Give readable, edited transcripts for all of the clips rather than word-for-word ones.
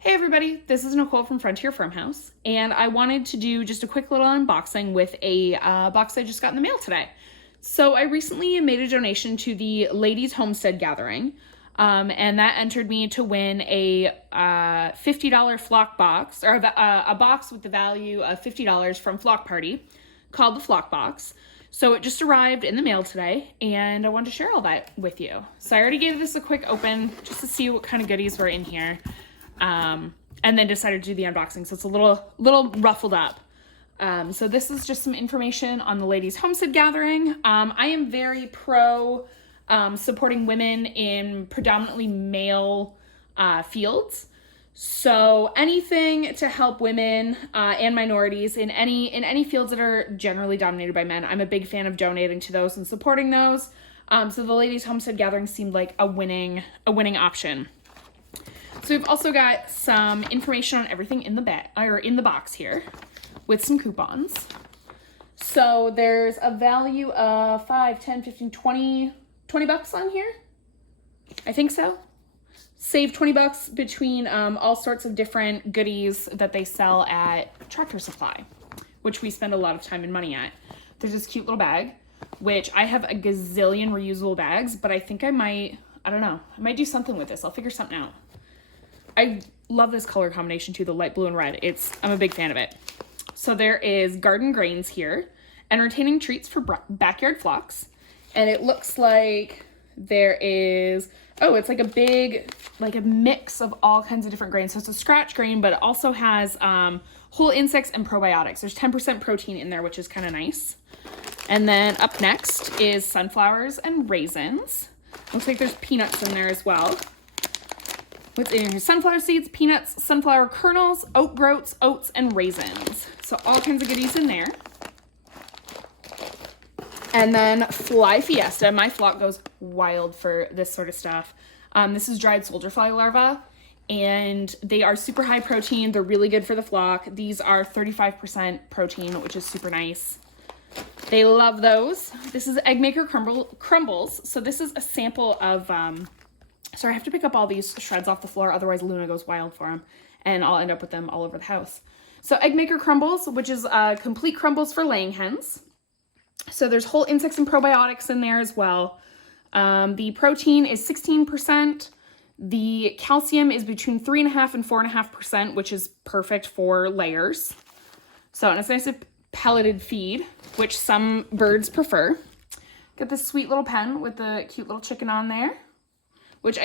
Hey everybody, this is Nicole from Frontier Farmhouse, and I wanted to do just a quick little unboxing with a box I just got in the mail today. So I recently made a donation to the Ladies Homestead Gathering, and that entered me to win a $50 flock box, or a box with the value of $50 from Flock Party, called the Flock Box. So it just arrived in the mail today, and I wanted to share all that with you. So I already gave this a quick open, just to see what kind of goodies were in here. And then decided to do the unboxing, so it's a little ruffled up. So this is just some information on the Ladies Homestead Gathering. I am very pro supporting women in predominantly male fields. So anything to help women and minorities in any fields that are generally dominated by men, I'm a big fan of donating to those and supporting those. So the Ladies Homestead Gathering seemed like a winning option. So we've also got some information on everything in the box here with some coupons. So there's a value of 5, 10, 15, 20 bucks on here. I think so. Save 20 bucks between all sorts of different goodies that they sell at Tractor Supply, which we spend a lot of time and money at. There's this cute little bag, which I have a gazillion reusable bags, but I think I might do something with this. I'll figure something out. I love this color combination too, the light blue and red. I'm a big fan of it. So there is garden grains here, entertaining treats for backyard flocks. And it looks like there is, it's like a mix of all kinds of different grains. So it's a scratch grain, but it also has whole insects and probiotics. There's 10% protein in there, which is kind of nice. And then up next is sunflowers and raisins. Looks like there's peanuts in there as well. What's in here? Sunflower seeds, peanuts, sunflower kernels, oat groats, oats, and raisins. So all kinds of goodies in there. And then Fly Fiesta. My flock goes wild for this sort of stuff. This is dried soldier fly larvae, and they are super high protein. They're really good for the flock. These are 35% protein, which is super nice. They love those. This is Egg Maker Crumbles. So this is a sample of... Sorry, I have to pick up all these shreds off the floor, otherwise Luna goes wild for them, and I'll end up with them all over the house. So Egg Maker Crumbles, which is complete crumbles for laying hens. So there's whole insects and probiotics in there as well. The protein is 16%. The calcium is between 3.5% and 4.5%, which is perfect for layers. So, and it's nice pelleted feed, which some birds prefer. Got this sweet little pen with the cute little chicken on there, which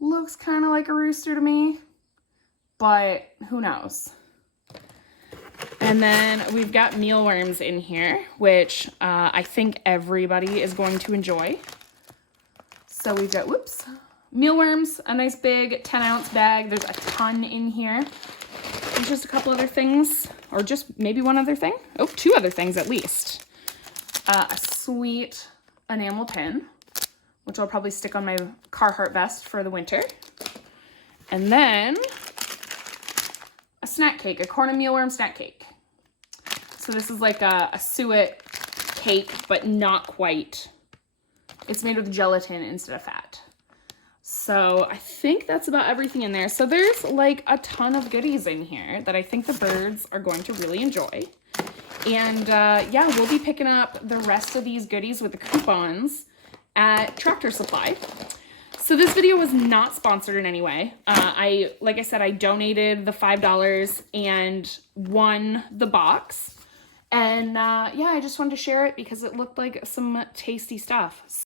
looks kind of like a rooster to me, but who knows? And then we've got mealworms in here, which I think everybody is going to enjoy. So we've got, mealworms, a nice big 10-ounce bag. There's a ton in here. There's just a couple other things, or just maybe one other thing. Oh, 2 other things at least. A sweet enamel pin, which I'll probably stick on my Carhartt vest for the winter. And then a snack cake, a corn and mealworm snack cake. So this is like a suet cake, but not quite. It's made with gelatin instead of fat. So I think that's about everything in there. So there's like a ton of goodies in here that I think the birds are going to really enjoy. And yeah, we'll be picking up the rest of these goodies with the coupons at Tractor Supply. So this video was not sponsored in any way. Like I said, I donated the $5 and won the box. And yeah, I just wanted to share it because it looked like some tasty stuff.